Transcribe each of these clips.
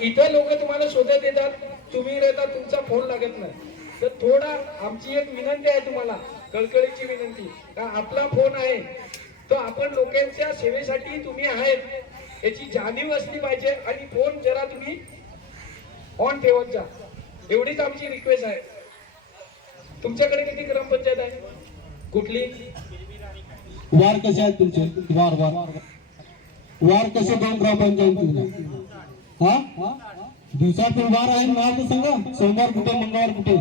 इथं लोक तुम्हाला शोधत येतात, तुम्ही येतात, तुमचा फोन लागत नाही. तर थोडा आमची एक विनंती आहे तुम्हाला, कळकळीची विनंती, का आपला फोन आहे तो आपण लोकांच्या सेवेसाठी तुम्ही आहेत याची जाणीव असली पाहिजे आणि फोन जरा तुम्ही ऑन ठेवत जा, एवढीच आमची रिक्वेस्ट आहे. तुमच्याकडे किती ग्रामपंचायत आहे? कुठली? वार कसे आहेत तुमचे? वार वार वार कसे? 2 ग्रामपंचायत. हा, दिवसातून वार आहे ना तर सांगा. सोमवार कुठे, मंगळवार कुठे?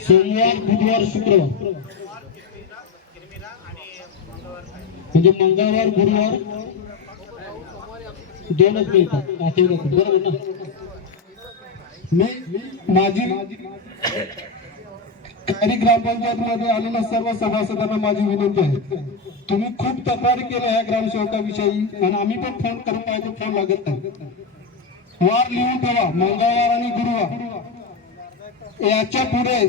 सोमवार, बुधवार, शुक्रवार, म्हणजे मंगळवार गुरुवार 2च मिळतात आठवड्यात, बरोबर ना? माझी कैरी ग्रामपंचायत मध्ये आलेल्या सर्व सभासदांना माझी विनंती आहे, तुम्ही खूप तक्रारी केल्या ह्या ग्रामसेवकाविषयी आणि आम्ही पण फोन करून पाहिजे, फोन लागत नाही. वार लिहून ठेवा, मंगळवार आणि गुरुवार. याच्या पुढे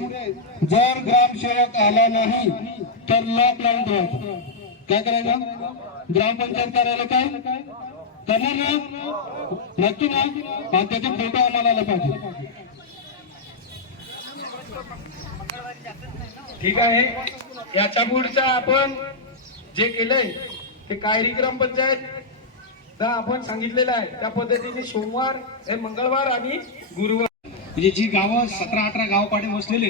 जर ग्रामसेवक आला नाही तर लॉक लावून ठेवायचं. काय करायचं? ग्रामपंचायत कार्यालय काय करणार ना? नक्की ना? आणि त्याचे फोटो आम्हाला आला पाहिजे. ठीक आहे. याच्या पुढचं आपण जे केलंय ते कायरी ग्रामपंचायत तर आपण सांगितलेलं आहे त्या पद्धतीने सोमवार, मंगळवार आणि गुरुवार, म्हणजे जी गावं 17-18 गावपाडे वसलेले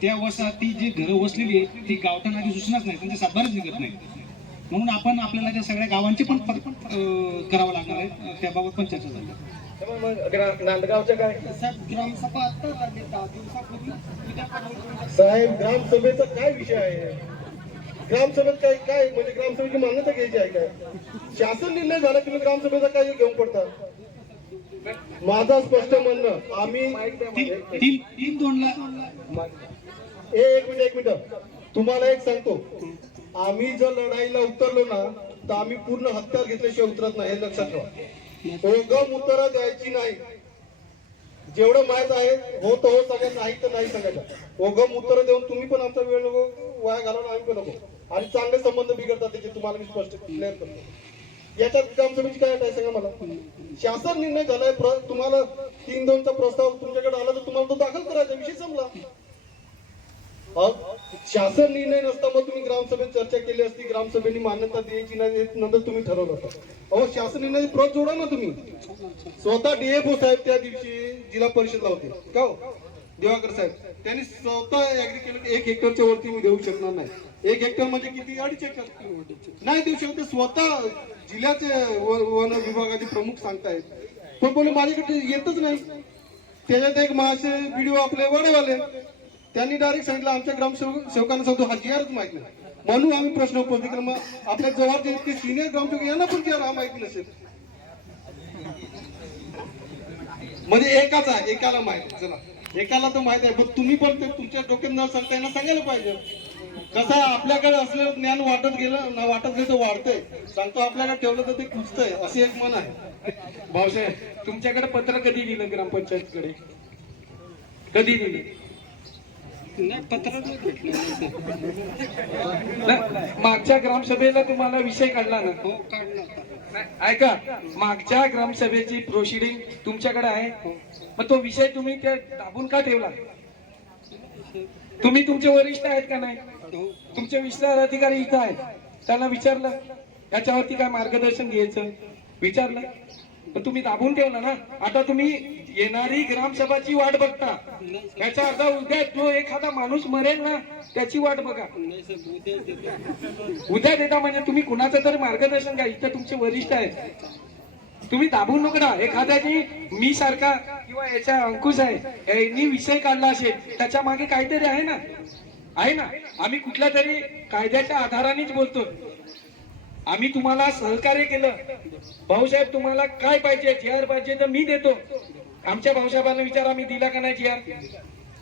त्या ती जी घरं वसलेली आहे ती गावठाण आधी सूचनाच नाही, त्यांचे सातबारच निघत नाही. म्हणून आपण आपल्याला त्या सगळ्या गावांची पण करावं लागणार आहे, त्याबाबत पण चर्चा झाली. नांदगावचं काय ग्रामसभा साहेब? ग्रामसभेचा काय विषय आहे? ग्रामसभेत काय काय म्हणजे ग्रामसभेची मान्यता घ्यायची आहे काय? शासन निर्णय झाला की ग्रामसभेचा काय घेऊन पडतात? माझं स्पष्ट म्हणणं, आम्ही तीन दोनला एक मिनिट तुम्हाला एक सांगतो, आम्ही जर लढाईला उतरलो ना तर आम्ही पूर्ण हत्यार घेतल्याशिवाय उतरत नाही, हे लक्षात ठेवा. ओघम उतरा द्यायची नाही. जेवढं माहित आहे हो तर हो सांगायचं, नाही तर नाही सांगायचं. ओघम उत्तर देऊन तुम्ही पण आमचा वेळ नको वाया घालवून, आम्ही पण नको, आणि चांगले संबंध बिघडतात त्याचे तुम्हाला मी स्पष्ट क्लिअर करतो. याच्यात ग्रामसभेची काय काय सांगा मला? शासन निर्णय झालाय, तुम्हाला 3-2चा प्रस्ताव तुमच्याकडे आला तर तुम्हाला तो दाखल करायचा, विषय संपला. शासन निर्णय नसता मग तुम्ही ग्रामसभेत चर्चा केली असती, ग्रामसभेने मान्यता द्यायची नाही नंतर तुम्ही ठरवलं होतं. अहो शासन निर्णय प्रत जोडा ना तुम्ही. स्वतः डीएफओ साहेब त्या दिवशी जिल्हा परिषदला होते का हो, दिवाकर साहेब, त्यांनी स्वतः ऍग्री केलं की 1 हेक्टरच्या वरती मी देऊ शकणार नाही. 1 हेक्टर म्हणजे किती? 2.5 एकर नाही देऊ शकत. स्वतः जिल्ह्याचे वन विभागाचे प्रमुख सांगतायत, पण बोले माझ्याकडे येतच नाही. त्याच्यात एक महाशय व्हिडिओ आपले वडेवाले त्यांनी डायरेक्ट सांगितलं आमच्या ग्रामसेवकांना सांगतो हा जीआरच माहित नाही. म्हणून आम्ही प्रश्न उपस्थित केला, मग आपल्या जवळचे इतके सिनियर ग्रामसेवक यांना पण जीआर हा माहिती नसेल, म्हणजे एकाच आहे, एकाला माहिती. चला एकाला तर माहित आहे, पण तुम्ही पण ते तुमच्या डोक्यात न सांगता यांना सांगायला पाहिजे. कसं आपल्याकडे असलेलं ज्ञान वाटत गेलं तर वाढतंय, सांगतो आपल्याकडे ठेवलं तर ते कुचतंय, असे एक मन आहे. भाऊसाहेब तुमच्याकडे पत्र कधी दिलं ग्रामपंचायतकडे? कधी दिले? मागच्या ग्रामसभेला तुम्हाला विषय काढला ना? हो काढला. ऐका, मागच्या ग्रामसभेची प्रोसिडिंग तुमच्याकडे आहे, मग तो विषय तुम्ही त्या दाबून का ठेवला? तुम्ही तुमचे वरिष्ठ आहेत का नाही? तुमचे विस्तार अधिकारी इथं आहेत, त्यांना विचारलं याच्यावरती काय मार्गदर्शन घ्यायचं? विचारलं, पण तुम्ही दाबून ठेवला ना. आता तुम्ही येणारी ग्रामसभाची वाट बघता, याचा अर्थ उद्या जो एखादा माणूस मरेल ना त्याची वाट बघा. उद्या देता म्हणजे तुम्ही कुणाचं तरी मार्गदर्शन घ्या, इथं तुमचे वरिष्ठ आहेत, तुम्ही दाबून नका. एखाद्याची मी सारखा किंवा याच्या अंकुश आहे यांनी विषय काढला असेल, त्याच्या मागे काहीतरी आहे ना, आहे ना. आम्ही कुठल्या तरी कायद्याच्या आधारानेच बोलतो. आम्ही तुम्हाला सहकार्य केलं. भाऊसाहेब तुम्हाला काय पाहिजे? जीआर पाहिजे तर मी देतो. आमच्या भाऊसाहेबांना विचारा मी दिला का नाही जीआर,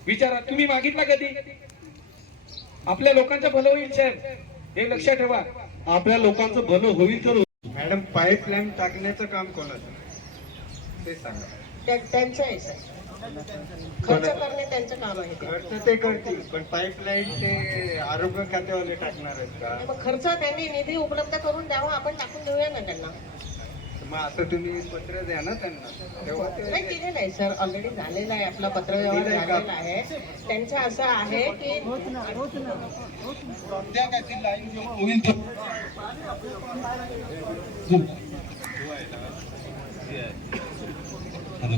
विचारा. तुम्ही मागितला कधी? आपल्या लोकांचं भलं होईल साहेब, हे लक्षात ठेवा. आपल्या लोकांचं भलं होईल तर. मॅडम पाईपलाईन टाकण्याचं काम कोणाचं ते सांगा. त्यांचं आहे सर. खर्च करणे त्यांचं काम आहे ते. खर्च ते करतील पण पाईपलाईन ते आरोग्य खात्यावाले टाकणार आहेत का? मग खर्च त्यांनी निधी उपलब्ध करून द्यावा, आपण टाकून देऊया ना त्यांना. मग असं तुम्ही पत्र द्या ना त्यांना, तेव्हा नाही ते दिलेलं आहे सर, ऑलरेडी झालेलं आहे, आपला पत्रव्यवहार दिलंय का? झालेला आहे. त्यांचं असं आहे की संध्याकाळची लाईन जेव्हा होईल ते- हॅलो.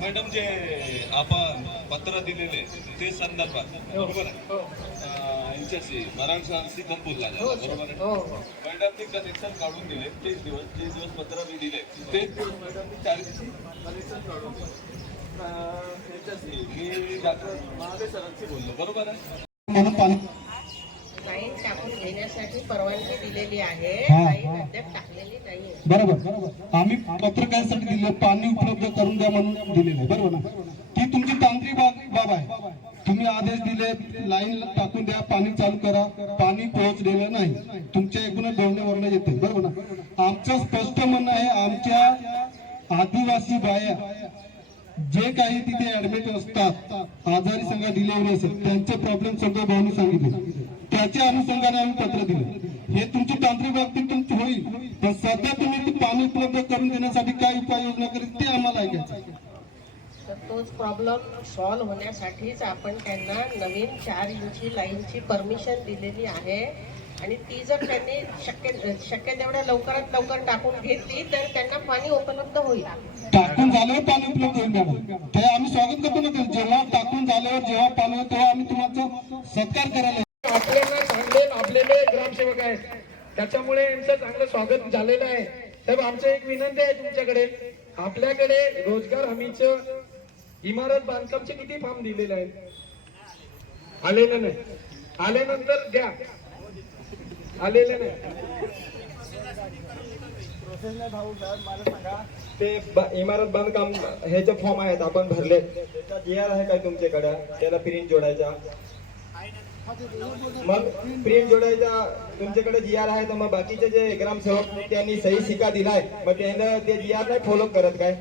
मॅडम जे आपण पत्र दिलेले ते संदर्भात बरोबर आहे यांच्याशी वाराणसी कंपूरला बरोबर आहे हो मॅडमनी कनेक्शन काढून दिले 30 दिवस पत्र मी दिले 30 दिवस मॅडमनी 4 दिवशी कनेक्शन काढून दिले याच्याशी मी डॉक्टर महादेव सरांशी बोललो बरोबर आहे म्हणून पाणी लाईन टाकून घेण्यासाठी परवानगी दिलेली आहे, हा, लाईन हा. अद्याप टाकलेली नाहीये. बरोबर आम्ही पत्रकारांसाठी दिले पाणी उपलब्ध करून द्या म्हणून दिलेलं आहे बरोबर ना. ती तुमची तांत्रिक बाब आहे. तुम्ही आदेश दिले लाईन टाकून द्या, पाणी चालू करा, पाणी पोहोचलेलं नाही, तुमच्या एकूणच बोलण्यावरून येते बरोबर ना. आमचं स्पष्ट म्हणणं आहे, आमच्या आदिवासी बाया जे काही तिथे ऍडमिट असतात, आजारी संघ डिलिव्हरी असेल, त्यांचे प्रॉब्लेम सगळे भाऊनी सांगितले, त्याच्या अनुषंगाने आम्ही पत्र दिलं. हे तुमची तांत्रिक बाबतीत तुमची होईल, पण सध्या तुम्ही ते पाणी उपलब्ध करून देण्यासाठी काय उपाययोजना करेल ते आम्हाला ऐकायचं. तर तोच प्रॉब्लेम सॉल्व्ह होण्यासाठीच आपण त्यांना नवीन 4 इंची लाईनची परमिशन दिलेली आहे. आणि ती जर त्यांनी शक्य तेवढ्या लवकरात लवकर टाकून घेतली तर त्यांना पाणी उपलब्ध होईल. टाकून झाल्यावर पाणी उपलब्ध होईल मॅडम, ते आम्ही स्वागत करतो ना. जेव्हा टाकून झाल्यावर जेव्हा पाणी होईल तेव्हा आम्ही तुमचा सत्कार करायला. आपल्याला चांगले लाभलेले ग्रामसेवक आहेत, त्याच्यामुळे यांचं चांगलं स्वागत झालेलं आहे. साहेब आमची एक विनंती आहे तुमच्याकडे, आपल्याकडे रोजगार हमीचं इमारत बांधकामचे किती फॉर्म दिलेले आहेत? आलेलं नाही, आल्यानंतर द्या, आलेलं नाही. ते इमारत बांधकाम हे जे फॉर्म आहेत आपण भरले त्याचा GR आहे काय तुमच्याकडे? त्याला प्रिंट जोडायचा, मग प्रिंट जोडायचा तुमच्याकडे GR आहे तर मग बाकीचे जे ग्रामसेवक त्यांनी सही शिक्का दिलाय मग त्यांना ते GR नाही फॉलो करत काय?